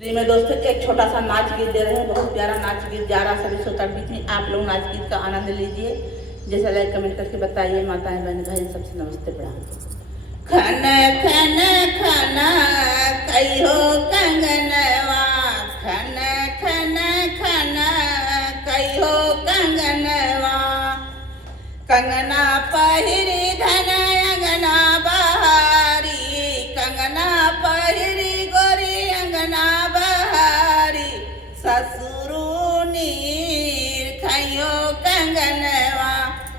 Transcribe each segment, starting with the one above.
जी मैं दोस्तों एक छोटा सा नाच गीत दे रहे हैं। बहुत प्यारा नाच गीत जा रहा सभी श्रोता बीच में। आप लोग नाच गीत का आनंद लीजिए। जैसा लाइक कमेंट करके बताइए। माताएं बहन भाई सबसे नमस्ते प्रणाम। खन खन खना कहियो कंगनवा, खन खन खना कहियो कंगनवा, कंगना पहिरी धन अंगना बहारी, कंगना पहिरी गोरी अंगना बहारी, ससुरु नीर खइयो कंगनवा,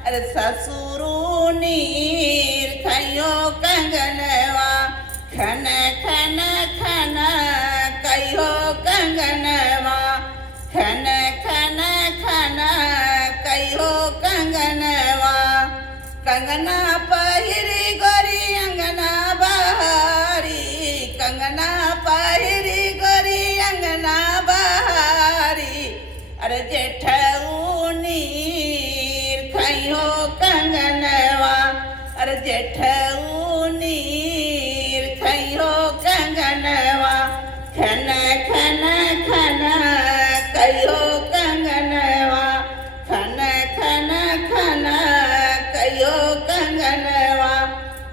अरे ससुरु नीर खइयो कंगनवा, खन खन खन कहियो कंगनवा, खन खन खन कहियो कंगनवा, कंगना पहिरी गोरी अंगना बहारी, कंगना पहिरी गोरी अंगना बहारी, अरे जेठऊ नीर खइयो कंगनवा, अरे जेठऊ नीर खइयो कंगनवा, खन खन खन कहियो कंगनवा, खन खन खन कहियो कंगनवा,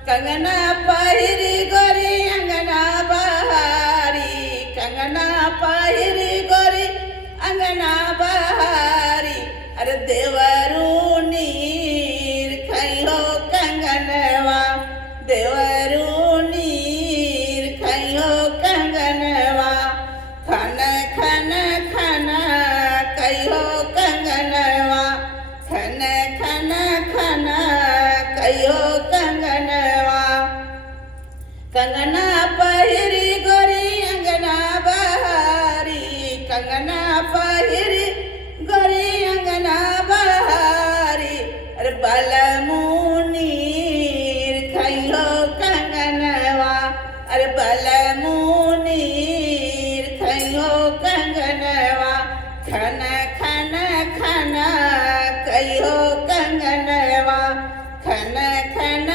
कंगना पहिरी गोरी अंगना बहारी, कंगना पहिरी गोरी अंगना बहारी, अरे देवरू नीर खइयो कंगनवा, देवरू नीर खइयो कंगनवा, खन खन खन कहियो कंगनवा, खन खन खन कहियो कंगनवा, कंगना पहिरी गोरी अंगना बहारी, कंगना पहिरी गोरी अंगना बहारी, अरे बलमुनीर खइयो कंगनवा, अरे बलमुनीर खइयो कंगनवा, खन खन खन कहियो कंगनवा, खन खन